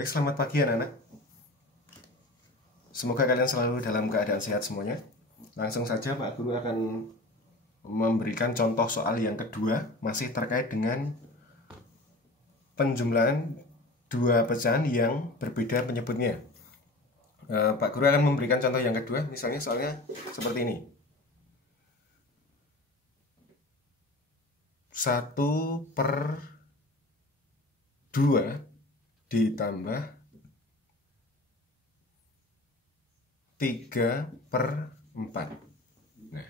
Baik, selamat pagi anak-anak. Semoga kalian selalu dalam keadaan sehat semuanya. Langsung saja Pak Guru akan memberikan contoh soal yang kedua, masih terkait dengan penjumlahan dua pecahan yang berbeda penyebutnya. Pak Guru akan memberikan contoh yang kedua, misalnya soalnya seperti ini. 1/2 ditambah 3/4. Nah,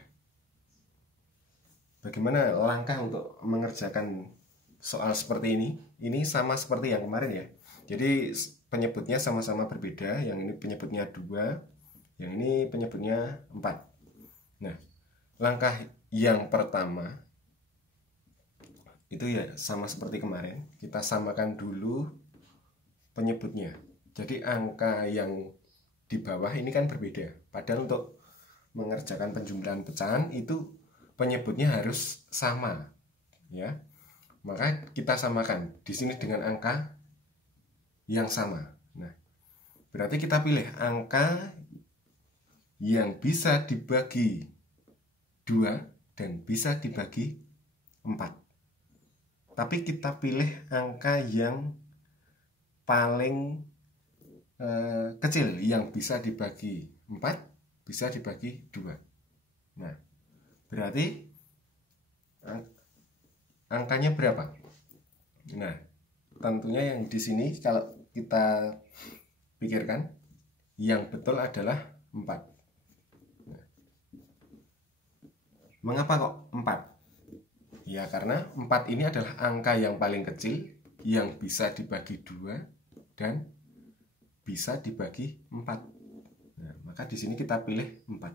bagaimana langkah untuk mengerjakan soal seperti ini? Ini sama seperti yang kemarin ya. Jadi penyebutnya sama-sama berbeda. Yang ini penyebutnya 2, yang ini penyebutnya 4. Nah, langkah yang pertama itu ya sama seperti kemarin. Kita samakan dulu penyebutnya. Jadi angka yang di bawah ini kan berbeda. Padahal untuk mengerjakan penjumlahan pecahan itu penyebutnya harus sama, ya. Maka kita samakan di sini dengan angka yang sama. Nah, berarti kita pilih angka yang bisa dibagi 2 dan bisa dibagi 4. Tapi kita pilih angka yang paling kecil, yang bisa dibagi 4, bisa dibagi 2. Nah, berarti angkanya berapa? Nah, tentunya yang di sini kalau kita pikirkan, yang betul adalah 4. Nah, mengapa kok 4? Ya, karena 4 ini adalah angka yang paling kecil, yang bisa dibagi 2 dan bisa dibagi 4. Nah, maka di sini kita pilih 4.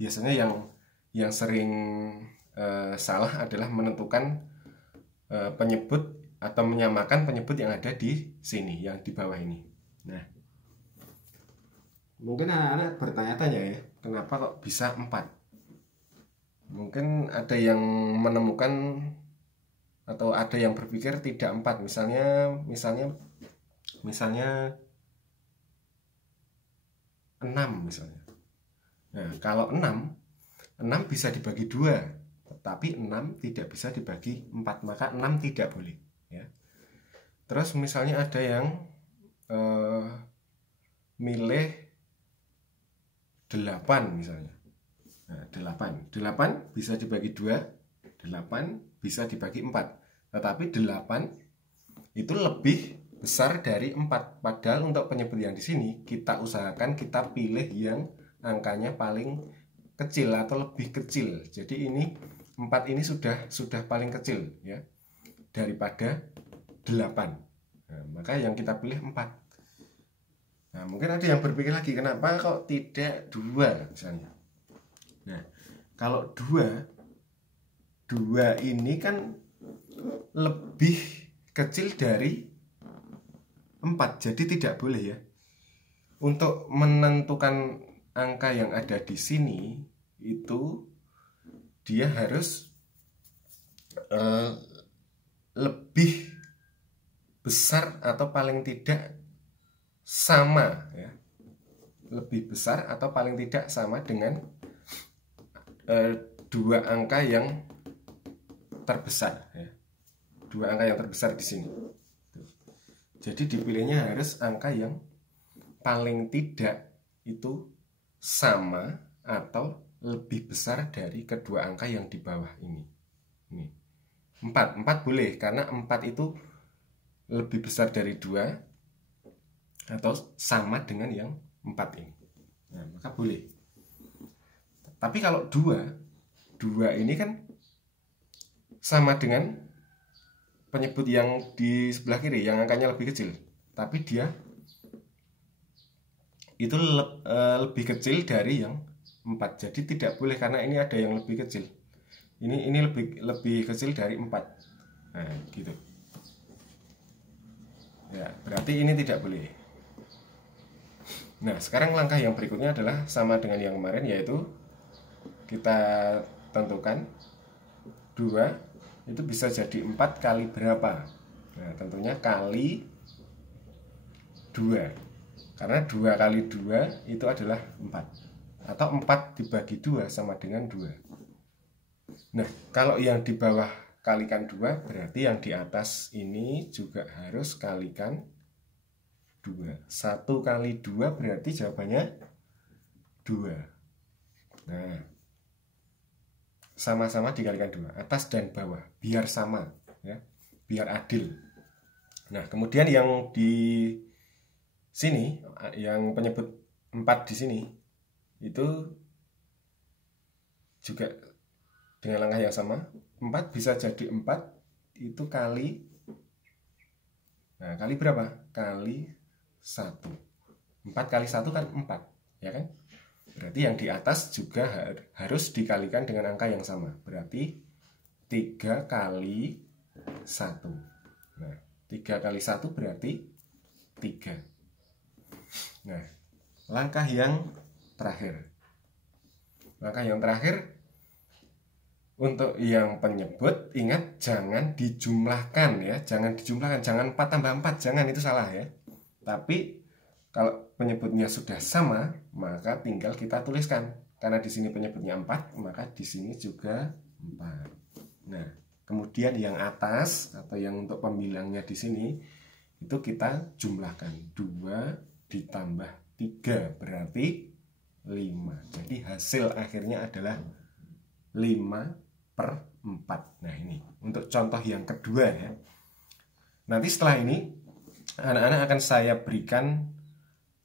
Biasanya yang sering salah adalah menentukan penyebut atau menyamakan penyebut yang ada di sini, yang di bawah ini. Nah, mungkin anak-anak bertanya-tanya ya, kenapa kok bisa 4? Mungkin ada yang menemukan atau ada yang berpikir tidak 4. Misalnya 6 misalnya. Nah, kalau 6 bisa dibagi 2, tetapi 6 tidak bisa dibagi 4, maka 6 tidak boleh, ya. Terus misalnya ada yang milih 8 misalnya. Nah, 8 bisa dibagi 2, 8 bisa dibagi 4. Tetapi 8 itu lebih besar dari 4. Padahal untuk penyebut yang di sini kita usahakan kita pilih yang angkanya paling kecil atau lebih kecil. Jadi ini 4 ini sudah paling kecil, ya, daripada 8. Nah, maka yang kita pilih 4. Nah, mungkin ada yang berpikir lagi, kenapa kok tidak 2 misalnya. Nah, kalau 2 ini kan lebih kecil dari 4, jadi tidak boleh, ya. Untuk menentukan angka yang ada di sini itu dia harus lebih besar atau paling tidak sama, ya. Lebih besar atau paling tidak sama dengan 2 angka yang terbesar, ya. 2 angka yang terbesar di sini. Jadi dipilihnya harus angka yang paling tidak itu sama atau lebih besar dari kedua angka yang di bawah ini. 4 boleh, karena 4 itu lebih besar dari 2 atau sama dengan yang 4 ini. Nah, maka boleh. Tapi kalau 2 ini kan sama dengan penyebut yang di sebelah kiri, yang angkanya lebih kecil, tapi dia itu lebih kecil dari yang 4. Jadi tidak boleh, karena ini ada yang lebih kecil. Ini lebih kecil dari 4. Nah, gitu. Ya, berarti ini tidak boleh. Nah, sekarang langkah yang berikutnya adalah sama dengan yang kemarin, yaitu kita tentukan 2 itu bisa jadi 4 kali berapa. Nah, tentunya kali 2. Karena 2 kali 2 itu adalah 4. Atau 4 dibagi 2 sama dengan 2. Nah, kalau yang di bawah kalikan 2, berarti yang di atas ini juga harus kalikan 2. 1 kali 2 berarti jawabannya 2. Nah, sama-sama dikalikan 2, atas dan bawah, biar sama ya, biar adil. Nah, kemudian yang di sini, yang penyebut 4 di sini itu juga dengan langkah yang sama. 4 bisa jadi 4 itu kali, nah kali berapa? Kali 1. 4 kali 1 kan 4, ya kan? Berarti yang di atas juga harus dikalikan dengan angka yang sama. Berarti 3 kali 1. Nah, 3 kali 1 berarti 3. Nah, langkah yang terakhir. Langkah yang terakhir, untuk yang penyebut, ingat jangan dijumlahkan ya. Jangan dijumlahkan, jangan 4 tambah 4, jangan, itu salah ya. Tapi kalau penyebutnya sudah sama, maka tinggal kita tuliskan. Karena di sini penyebutnya 4, maka di sini juga 4. Nah, kemudian yang atas atau yang untuk pembilangnya di sini itu kita jumlahkan. 2 ditambah 3 berarti 5. Jadi hasil akhirnya adalah 5/4. Nah, ini untuk contoh yang kedua ya. Nanti setelah ini anak-anak akan saya berikan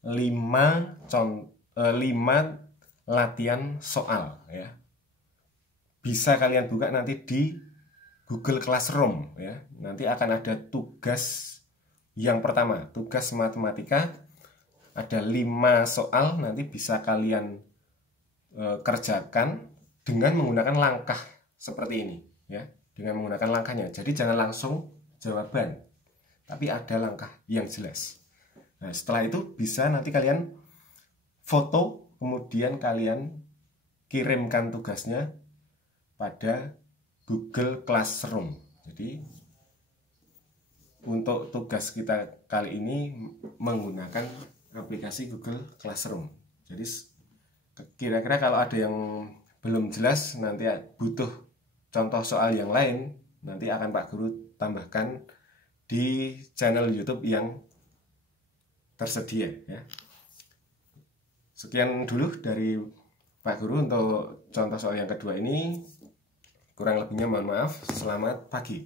5 latihan soal ya. Bisa kalian buka nanti di Google Classroom ya. Nanti akan ada tugas yang pertama, tugas matematika. Ada 5 soal, nanti bisa kalian kerjakan dengan menggunakan langkah seperti ini ya. Dengan menggunakan langkahnya. Jadi jangan langsung jawaban, tapi ada langkah yang jelas. Nah, setelah itu bisa nanti kalian foto, kemudian kalian kirimkan tugasnya pada Google Classroom. Jadi untuk tugas kita kali ini menggunakan aplikasi Google Classroom. Jadi kira-kira kalau ada yang belum jelas, nanti butuh contoh soal yang lain, nanti akan Pak Guru tambahkan di channel YouTube yang tersedia ya. Sekian dulu dari Pak Guru untuk contoh soal yang kedua ini. Kurang lebihnya mohon maaf. Selamat pagi.